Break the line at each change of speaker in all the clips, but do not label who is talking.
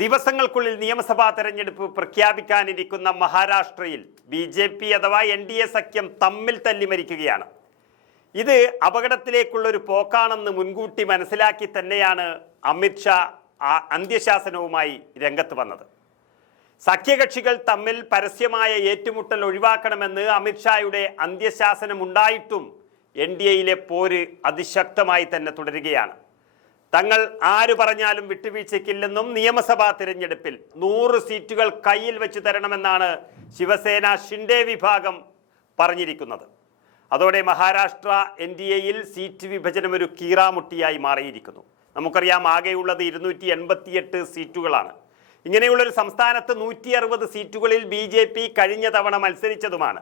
ദിവസങ്ങൾക്കുള്ളിൽ നിയമസഭാ തെരഞ്ഞെടുപ്പ് പ്രഖ്യാപിക്കാനിരിക്കുന്ന മഹാരാഷ്ട്രയിൽ ബി ജെ പി അഥവാ എൻ ഡി എ സഖ്യം തമ്മിൽ തല്ലിമരിക്കുകയാണ്. ഇത് അപകടത്തിലേക്കുള്ള ഒരു പോക്കാണെന്ന് മുൻകൂട്ടി മനസ്സിലാക്കി തന്നെയാണ് അമിത്ഷാ അന്ത്യശാസനവുമായി രംഗത്ത് വന്നത്. സഖ്യകക്ഷികൾ തമ്മിൽ പരസ്യമായ ഏറ്റുമുട്ടൽ ഒഴിവാക്കണമെന്ന് അമിത്ഷായുടെ അന്ത്യശാസനമുണ്ടായിട്ടും എൻ ഡി എയിലെ പോര് അതിശക്തമായി തന്നെ തുടരുകയാണ്. തങ്ങൾ ആര് പറഞ്ഞാലും വിട്ടുവീഴ്ചയ്ക്കില്ലെന്നും നിയമസഭാ തിരഞ്ഞെടുപ്പിൽ നൂറ് സീറ്റുകൾ കയ്യിൽ വെച്ച് തരണമെന്നാണ് ശിവസേന ഷിൻഡെ വിഭാഗം പറഞ്ഞിരിക്കുന്നത്. അതോടെ മഹാരാഷ്ട്ര എൻ ഡി എയിൽ സീറ്റ് വിഭജനം ഒരു കീറാമുട്ടിയായി മാറിയിരിക്കുന്നു. നമുക്കറിയാം ആകെയുള്ളത് ഇരുന്നൂറ്റി എൺപത്തിയെട്ട് സീറ്റുകളാണ്. ഇങ്ങനെയുള്ളൊരു സംസ്ഥാനത്ത് നൂറ്റി അറുപത് സീറ്റുകളിൽ ബി ജെ പി കഴിഞ്ഞ തവണ മത്സരിച്ചതുമാണ്.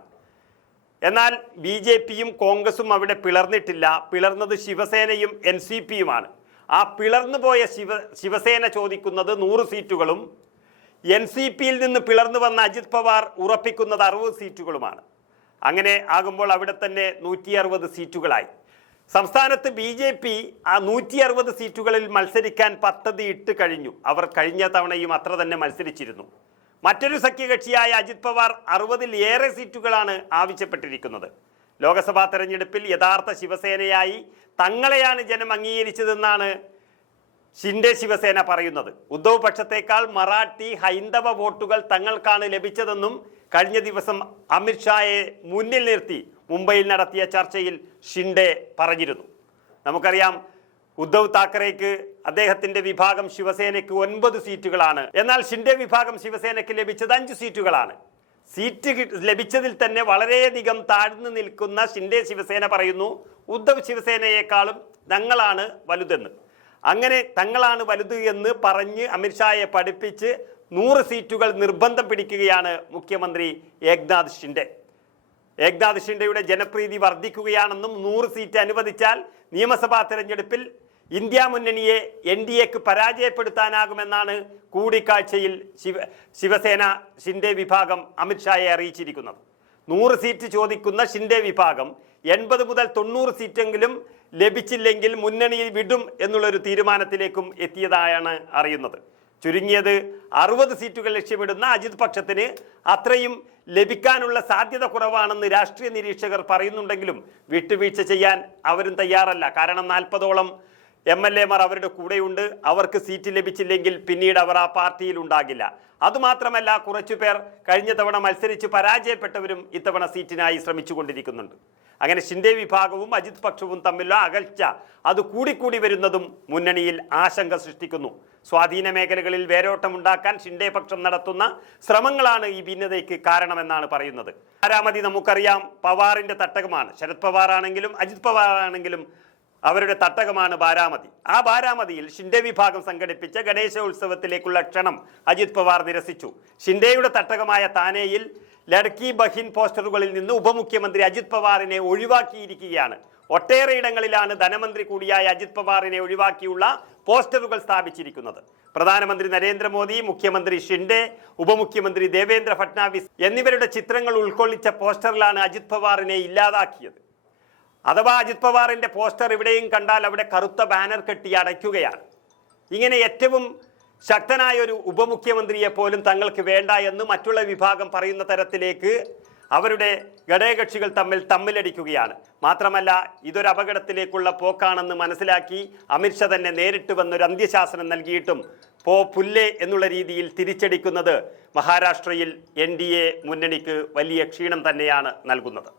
എന്നാൽ ബി ജെ പിയും കോൺഗ്രസും അവിടെ പിളർന്നിട്ടില്ല. പിളർന്നത് ശിവസേനയും എൻ സി പിയുമാണ്. ആ പിളർന്നു പോയ ശിവ ശിവസേന ചോദിക്കുന്നത് നൂറ് സീറ്റുകളും എൻ സി പിയിൽ നിന്ന് പിളർന്നു വന്ന അജിത് പവാർ ഉറപ്പിക്കുന്നത് അറുപത് സീറ്റുകളുമാണ്. അങ്ങനെ ആകുമ്പോൾ അവിടെ തന്നെ നൂറ്റി അറുപത് സീറ്റുകളായി. സംസ്ഥാനത്ത് ബി ജെ പി ആ നൂറ്റി അറുപത് സീറ്റുകളിൽ മത്സരിക്കാൻ പദ്ധതി ഇട്ട് കഴിഞ്ഞു. അവർ കഴിഞ്ഞ തവണയും അത്ര തന്നെ മത്സരിച്ചിരുന്നു. മറ്റൊരു സഖ്യകക്ഷിയായ അജിത് പവാർ അറുപതിൽ ഏറെ സീറ്റുകളാണ് ആവശ്യപ്പെട്ടിരിക്കുന്നത്. ലോക്സഭാ തെരഞ്ഞെടുപ്പിൽ യഥാർത്ഥ ശിവസേനയായി തങ്ങളെയാണ് ജനം അംഗീകരിച്ചതെന്നാണ് ഷിൻഡെ ശിവസേന പറയുന്നത്. ഉദ്ധവ് പക്ഷത്തേക്കാൾ മറാഠി ഹൈന്ദവ വോട്ടുകൾ തങ്ങൾക്കാണ് ലഭിച്ചതെന്നും കഴിഞ്ഞ ദിവസം അമിത്ഷായെ മുന്നിൽ നിർത്തി മുംബൈയിൽ നടത്തിയ ചർച്ചയിൽ ഷിൻഡെ പറഞ്ഞിരുന്നു. നമുക്കറിയാം ഉദ്ധവ് താക്കറേക്ക് അദ്ദേഹത്തിന്റെ വിഭാഗം ശിവസേനയ്ക്ക് ഒൻപത് സീറ്റുകളാണ്. എന്നാൽ ഷിൻഡെ വിഭാഗം ശിവസേനയ്ക്ക് ലഭിച്ചത് അഞ്ച് സീറ്റുകളാണ്. സീറ്റ് ലഭിച്ചതിൽ തന്നെ വളരെയധികം താഴ്ന്നു നിൽക്കുന്ന ഷിൻഡെ ശിവസേന പറയുന്നു ഉദ്ധവ് ശിവസേനയെക്കാളും തങ്ങളാണ് വലുതെന്ന്. അങ്ങനെ തങ്ങളാണ് വലുത് എന്ന് പറഞ്ഞ് അമിത്ഷായെ പഠിപ്പിച്ച് നൂറ് സീറ്റുകൾ നിർബന്ധം പിടിക്കുകയാണ് മുഖ്യമന്ത്രി ഏക്നാഥ് ഷിൻഡെ. ഏക്നാഥ് ഷിൻഡെയുടെ ജനപ്രീതി വർദ്ധിക്കുകയാണെന്നും നൂറ് സീറ്റ് അനുവദിച്ചാൽ നിയമസഭാ തെരഞ്ഞെടുപ്പിൽ ഇന്ത്യ മുന്നണിയെ എൻ ഡി എക്ക് പരാജയപ്പെടുത്താനാകുമെന്നാണ് കൂടിക്കാഴ്ചയിൽ ശിവ ശിവസേന ഷിൻഡെ വിഭാഗം അമിത്ഷായെ അറിയിച്ചിരിക്കുന്നത്. നൂറ് സീറ്റ് ചോദിക്കുന്ന ഷിൻഡെ വിഭാഗം എൺപത് മുതൽ തൊണ്ണൂറ് സീറ്റെങ്കിലും ലഭിച്ചില്ലെങ്കിൽ മുന്നണിയിൽ വിടും എന്നുള്ളൊരു തീരുമാനത്തിലേക്കും എത്തിയതായാണ് അറിയുന്നത്. ചുരുങ്ങിയത് അറുപത് സീറ്റുകൾ ലക്ഷ്യമിടുന്ന അജിത് പക്ഷത്തിന് അത്രയും ലഭിക്കാനുള്ള സാധ്യത കുറവാണെന്ന് രാഷ്ട്രീയ നിരീക്ഷകർ പറയുന്നുണ്ടെങ്കിലും വിട്ടുവീഴ്ച ചെയ്യാൻ അവരും തയ്യാറല്ല. കാരണം നാൽപ്പതോളം എം എൽ എമാർ അവരുടെ കൂടെയുണ്ട്. അവർക്ക് സീറ്റ് ലഭിച്ചില്ലെങ്കിൽ പിന്നീട് അവർ ആ പാർട്ടിയിൽ ഉണ്ടാകില്ല. അതുമാത്രമല്ല കുറച്ചുപേർ കഴിഞ്ഞ തവണ മത്സരിച്ച് പരാജയപ്പെട്ടവരും ഇത്തവണ സീറ്റിനായി ശ്രമിച്ചുകൊണ്ടിരിക്കുന്നുണ്ട്. അങ്ങനെ ഷിൻഡെ വിഭാഗവും അജിത് പക്ഷവും തമ്മിലുള്ള അകൽച്ച അത് കൂടിക്കൂടി വരുന്നതും മുന്നണിയിൽ ആശങ്ക സൃഷ്ടിക്കുന്നു. സ്വാധീന മേഖലകളിൽ വേരോട്ടമുണ്ടാക്കാൻ ഷിൻഡെ പക്ഷം നടത്തുന്ന ശ്രമങ്ങളാണ് ഈ ഭിന്നതയ്ക്ക് കാരണമെന്നാണ് പറയുന്നത്. ആരാമതി നമുക്കറിയാം പവാറിന്റെ തട്ടകമാണ്. ശരത് പവാർ ആണെങ്കിലും അജിത് പവാർ ആണെങ്കിലും അവരുടെ തട്ടകമാണ് ബാരാമതി. ആ ബാരാമതിയിൽ ഷിൻഡെ വിഭാഗം സംഘടിപ്പിച്ച ഗണേശ ഉത്സവത്തിലേക്കുള്ള ക്ഷണം അജിത് പവാർ നിരസിച്ചു. ഷിൻഡെയുടെ തട്ടകമായ താനെയിൽ ലഡ്കി ബഹിൻ പോസ്റ്ററുകളിൽ നിന്ന് ഉപമുഖ്യമന്ത്രി അജിത് പവാറിനെ ഒഴിവാക്കിയിരിക്കുകയാണ്. ഒട്ടേറെ ഇടങ്ങളിലാണ് ധനമന്ത്രി കൂടിയായ അജിത് പവാറിനെ ഒഴിവാക്കിയുള്ള പോസ്റ്ററുകൾ സ്ഥാപിച്ചിരിക്കുന്നത്. പ്രധാനമന്ത്രി നരേന്ദ്രമോദി മുഖ്യമന്ത്രി ഷിൻഡെ ഉപമുഖ്യമന്ത്രി ദേവേന്ദ്ര ഫട്നാവിസ് എന്നിവരുടെ ചിത്രങ്ങൾ ഉൾക്കൊള്ളിച്ച പോസ്റ്ററിലാണ് അജിത് പവാറിനെ ഇല്ലാതാക്കിയത്. അഥവാ അജിത് പവാറിന്റെ പോസ്റ്റർ എവിടെയും കണ്ടാൽ അവിടെ കറുത്ത ബാനർ കെട്ടി അടയ്ക്കുകയാണ്. ഇങ്ങനെ ഏറ്റവും ശക്തനായ ഒരു ഉപമുഖ്യമന്ത്രിയെ പോലും തങ്ങൾക്ക് വേണ്ട എന്ന് മറ്റുള്ള വിഭാഗം പറയുന്ന തരത്തിലേക്ക് അവരുടെ ഘടകകക്ഷികൾ തമ്മിൽ തമ്മിലടിക്കുകയാണ്. മാത്രമല്ല ഇതൊരു അപകടത്തിലേക്കുള്ള പോക്കാണെന്ന് മനസ്സിലാക്കി അമിത്ഷാ തന്നെ നേരിട്ട് വന്നൊരു അന്ത്യശാസനം നൽകിയിട്ടും പോ പുല്ലേ എന്നുള്ള രീതിയിൽ തിരിച്ചടിക്കുന്നത് മഹാരാഷ്ട്രയിൽ എൻ മുന്നണിക്ക് വലിയ ക്ഷീണം തന്നെയാണ് നൽകുന്നത്.